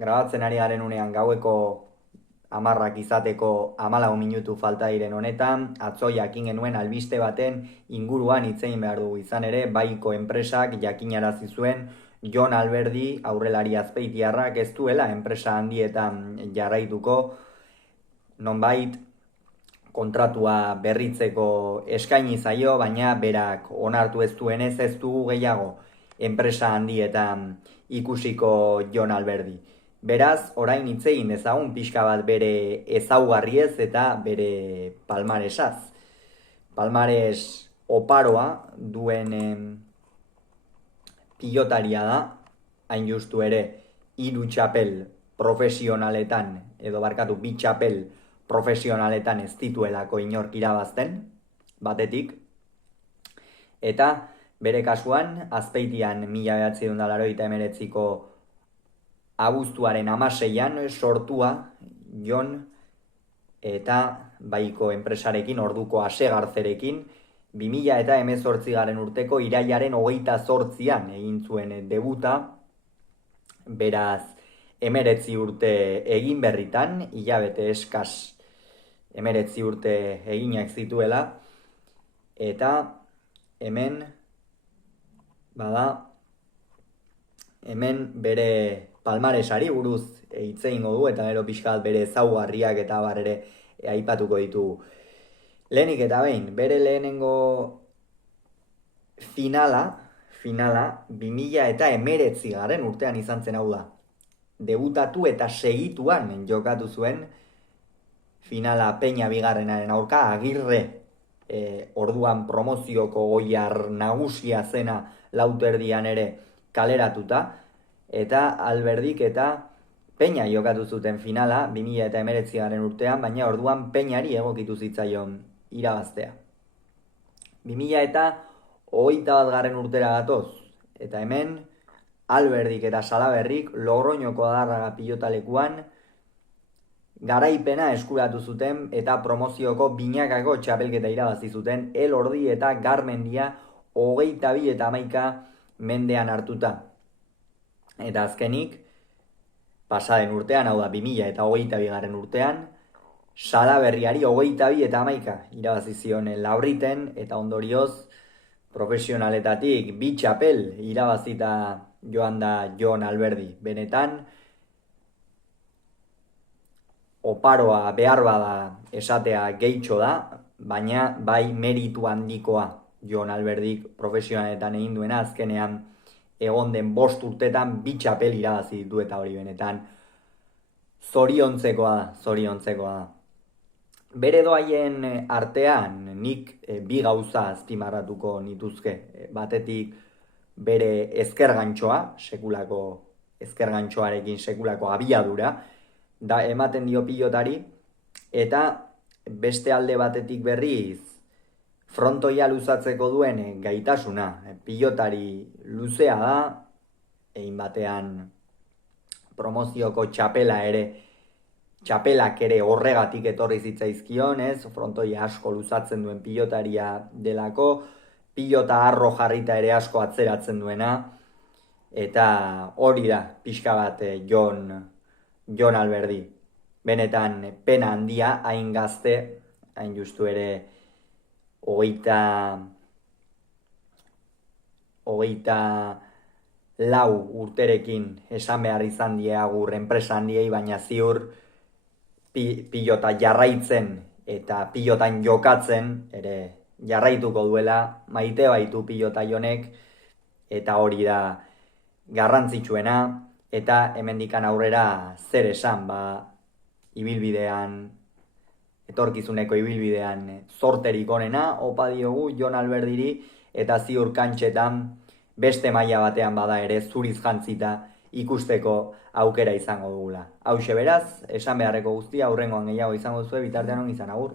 grabatzen ari garen unean gaueko 10 izateko 14 minutu falta diren honetan, atzo jakin genuen albiste baten inguruan hitz egin behar dugu. Izan ere, baiko enpresak jakinarazi zuen Jon Alberdi aurrelari azpeitiarrak ez duela enpresa handietan jarraituko, nonbait kontratua berritzeko eskaini zaio, baina berak onartu ez duenez ez dugu gehiago enpresa handietan ikusiko Jon Alberdi. Beraz, orain hitz egin dezagun pixka bat bere ezaugarriez eta bere palmaresaz. Palmares oparoa duen pilotaria da, hain justu ere 3 txapel profesionaletan, edo barkatu 2 txapel profesionaletan ez dituelako inork irabazten, batetik. Eta bere kasuan, Azpeitian 1989ko abuztuaren 16an sortua Jon eta baiko enpresarekin, orduko Asegarzerekin, 2018 urteko irailaren 28an egin zuen debuta, beraz 19 urte egin berritan, hilabete eskas 19 urte eginak zituela, eta hemen bere palmaresari buruz hitz egingo du, eta gero pixkat bere ezaugarriak eta bar ere aipatuko ditugu. Lehenik eta behin, bere lehenengo finala 2019 urtean izan zen, hau da. Debutatu eta segituan jokatu zuen finala Peña bigarrenaren aurka, Agirre orduan promozioko goiar nagusia zena Lauterdian ere kaleratuta, eta Alberdik eta Peña jokatu zuten finala 2019 urtean, baina orduan Peñari egokitu zitzaion irabaztea. 2021 urtera gatoz, eta hemen Alberdik eta Salaberrik Logroñoko Adarraga pilotalekuan garaipena eskuratu zuten eta promozioko binakako txapelketa irabazi zuten Elordi eta Garmendia 22 eta 11 mendean hartuta. Eta azkenik, pasaden urtean, hau da 2022 urtean, Salaberriari 22 eta 11 irabazi zion Labriten, eta ondorioz profesionaletatik 2 txapel irabazita joan da Jon Alberdi. Benetan, oparoa behar bada esatea gehitxo da, baina bai meritu handikoa Jon Alberdik profesionaletan egin duena, azkenean egon den 5 urtetan 2 txapel irabazi ditu, eta hori benetan zoriontzekoa da. Bere doaien artean nik 2 gauza azpimarratuko nituzke. Batetik bere ezkergantxoa, sekulako ezkergantxoarekin sekulako abiadura, da ematen dio pilotari, eta beste alde batetik berriz frontoia luzatzeko duen gaitasuna. Pilotari luzea da, egin batean promozioko txapelak ere horregatik etorri zitzaizkion, frontoia asko luzatzen duen pilotaria delako, pilota arro jarrita ere asko atzeratzen duena, eta hori da pixka bat Jon Alberdi. Benetan pena handia, hain gazte, hain justu ere 24 urterekin esan behar izan die agur enpresa handiei, baina ziur pilota jarraitzen eta pilotan jokatzen ere jarraituko duela, maite baitu pilota Jonek, eta hori da garrantzitsuena. Eta hemendikan aurrera zer esan, etorkizuneko ibilbidean zorterik onena opa diogu Jon Alberdiri, eta ziur kantxetan beste maila batean bada ere zuriz jantzita ikusteko aukera izango dugula. Hauxe beraz, esan beharreko guztia, aurrengoan gehiago izango zuen, bitartean ongi izan, agur.